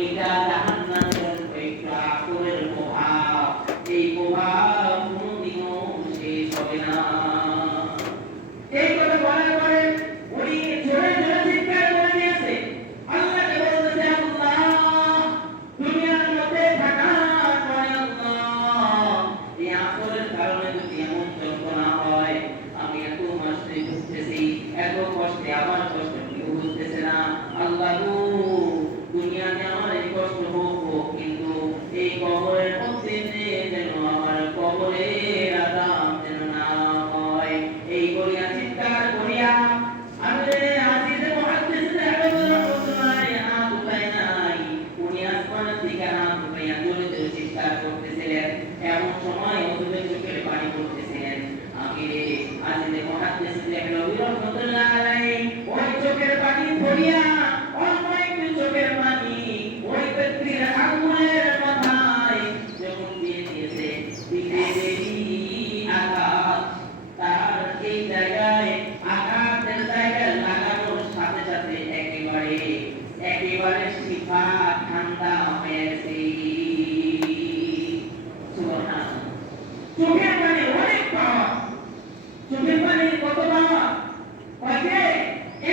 এইটা জাহান্নামের একটা আগুনের প্রভাব, এই প্রভাব কোনদিনও শেষ হবে না। এই কথা বলার পরে উনি জোরে জোরে চিৎকার করে দিয়েছে, আল্লাহকে বলতেছে, আল্লাহ দুনিয়ার মধ্যে থাকার পরে আল্লাহ এই আসরের কারণে যদি এমন যন্ত্রণা হয়, আমি এত কষ্টে ভুগতেছি, এত কষ্টে আমার কষ্ট কেউ বুঝতেছে না। আল্লাহ গো, দুনিয়াতে আমার এই কষ্ট হোক, কিন্তু এই কবরের মধ্যে যেন আমার কবরের আযাব যেন না হয়। এই করিয়া চিৎকার করিয়া আমাদের আজিজ মুহাদ্দিস রাহিমাহুল্লাহ হাত উঠায় নাই, উনি আসমানের দিকে হাত উঠাইয়া জোরে জোরে চিৎকার করতেছিলেন। এমন সময় ওদের চোখের পানি পড়তেছিলেন। আমি আজিজ মুহাদ্দিস রাহিমাহুল্লাহ আলাইহি ওই চোখের পানি পড়িয়া অল্প একটু চোখের পানি ওই ব্যক্তির আঙ্গুলের মাথায় যখন দিয়ে দিয়েছে, দিতে দেরি আঘাত তার এই জায়গায় আঘাতের জায়গায় লাগানোর সাথে সাথে একেবারে শিফা ঠান্ডা হয়ে গেছে। সুবহানাল্লাহ। চোখের পানি অনেক পাওয়া, চোখের পানি কত পাওয়া কয়কে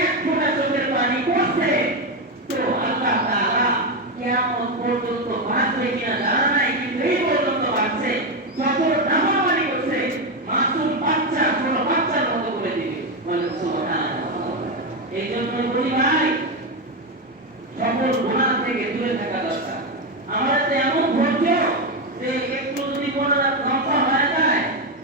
এক ফোঁটা চোখের পানি পড়ছে তো আল্লাহ তাআলা কিয়ামত পর্যন্ত বাঁচবে কিনা জানা নাই, কিন্তু এই পর্যন্ত বাঁচছে। যত নামাবানি করছে মাসুম বাচ্চা, ছোট বাচ্চার মতো করে দিবে। বলেন সুবহানাল্লাহ। এই জন্য বলি ভাই, সকল গুনাহ থেকে দূরে থাকা দরকার। আমাদের তো এমন ধৈর্য যে একটু যদি কোনো ধ্বংস হয়ে যায়,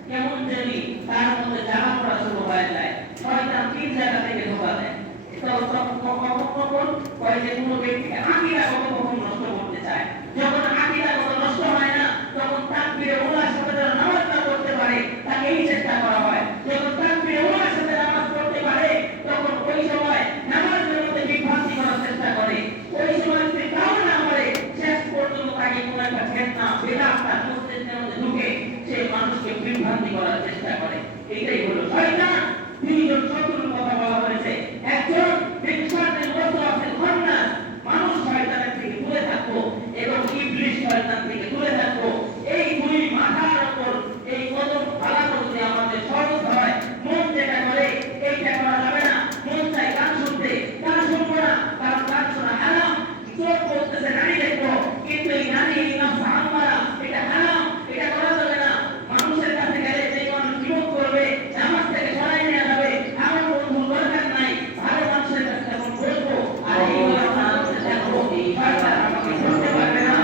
কেমন জানি তার মধ্যে জ্বালা পড়া শুরু হয়ে যায়। শয়তান তিন জায়গা থেকে ধোঁকা দেয়। এটাও কখন কয় যে কোনো ব্যক্তিকে আকীদা কখন নষ্ট করতে চায়। যখন আকীদা নষ্ট হয় না, তখন তাকবীরে উলার সাথে যারা নামাজ না পড়তে পারে তাকে এই চেষ্টা করা হয়। যখন তাকবীরে উলার সাথে নামাজ পড়তে পারে, তখন ওই সময় নামাজের মধ্যে বিভ্রান্তি করার চেষ্টা করে। ওই সময় যদি তাও না পারে, শেষ পর্যন্ত তাকে কোনো একটা ফিতনা বিদআত মসজিদের মধ্যে ঢুকে সে মানুষকে বিভ্রান্তি করার চেষ্টা করে। এটাই হলো শয়তান। দুইজন শত্রুর কথা বলা হয়েছে। একজন বিখ্যাতের ওয়াসওয়াসিল খান্নাস, মানুষ শয়তানের থেকে দূরে থাকবো এবং ইবলিস শয়তান থেকে দূরে থাকবো। এই দুই মাথার উপর এই কদম ফালানো যদি আমাদের সহজ হয়, মন যেটা করে এইটা করা যাবে না। মন চাই গান শুনতে, গান শুনবো না, কারণ গান শোনা হারাম। চোখ বলতেছে নারী দেখবো, কিন্তু এই নারী এই নফস আম্মারা এটা হারাম, এটা করা যাবে না। মানুষের কাছে গেলে যে মানুষ বিরোধ করবে, নামাজ থেকে সরাই নেওয়া যাবে, আমার বন্ধু দরকার নাই। ভালো মানুষের কাছে যখন বসবো আর এইগুলো মানুষের দেখবো, এই শয়তান আমাকে ধরতে পারবে না,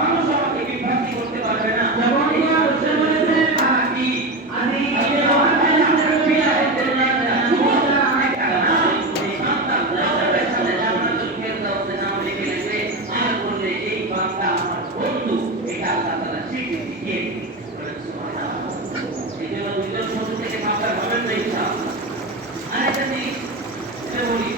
মানুষ আমাকে বিভ্রান্তি করতে পারবে না। যখন মানুষের বলেছে বাকি আমি আরেকটা জিনিস বলি,